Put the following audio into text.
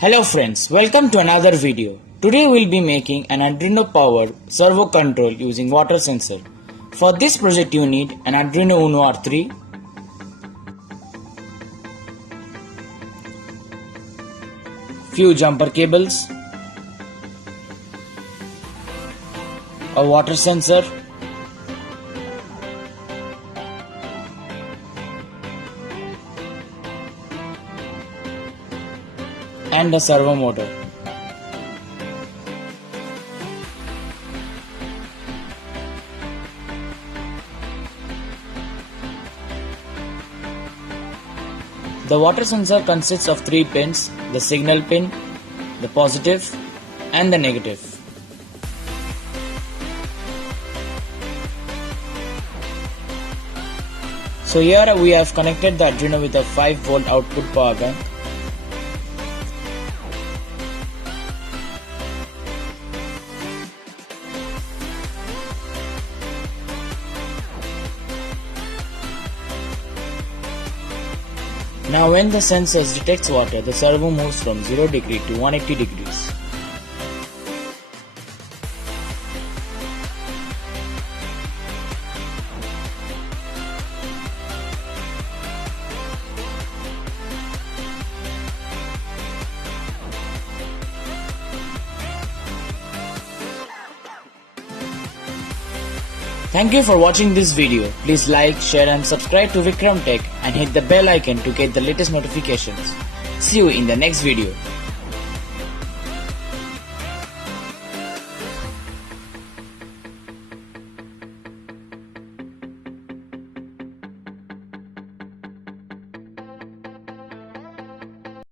Hello friends, welcome to another video. Today we will be making an Arduino powered servo control using water sensor. For this project you need an Arduino Uno R3, few jumper cables, a water sensor, and a servo motor. The water sensor consists of 3 pins, the signal pin, the positive and the negative. So here we have connected the Arduino with a 5-volt output power bank. Now when the sensor detects water, the servo moves from 0 degree to 180 degrees. Thank you for watching this video. Please like, share and subscribe to VIKRAM Tech and hit the bell icon to get the latest notifications. See you in the next video.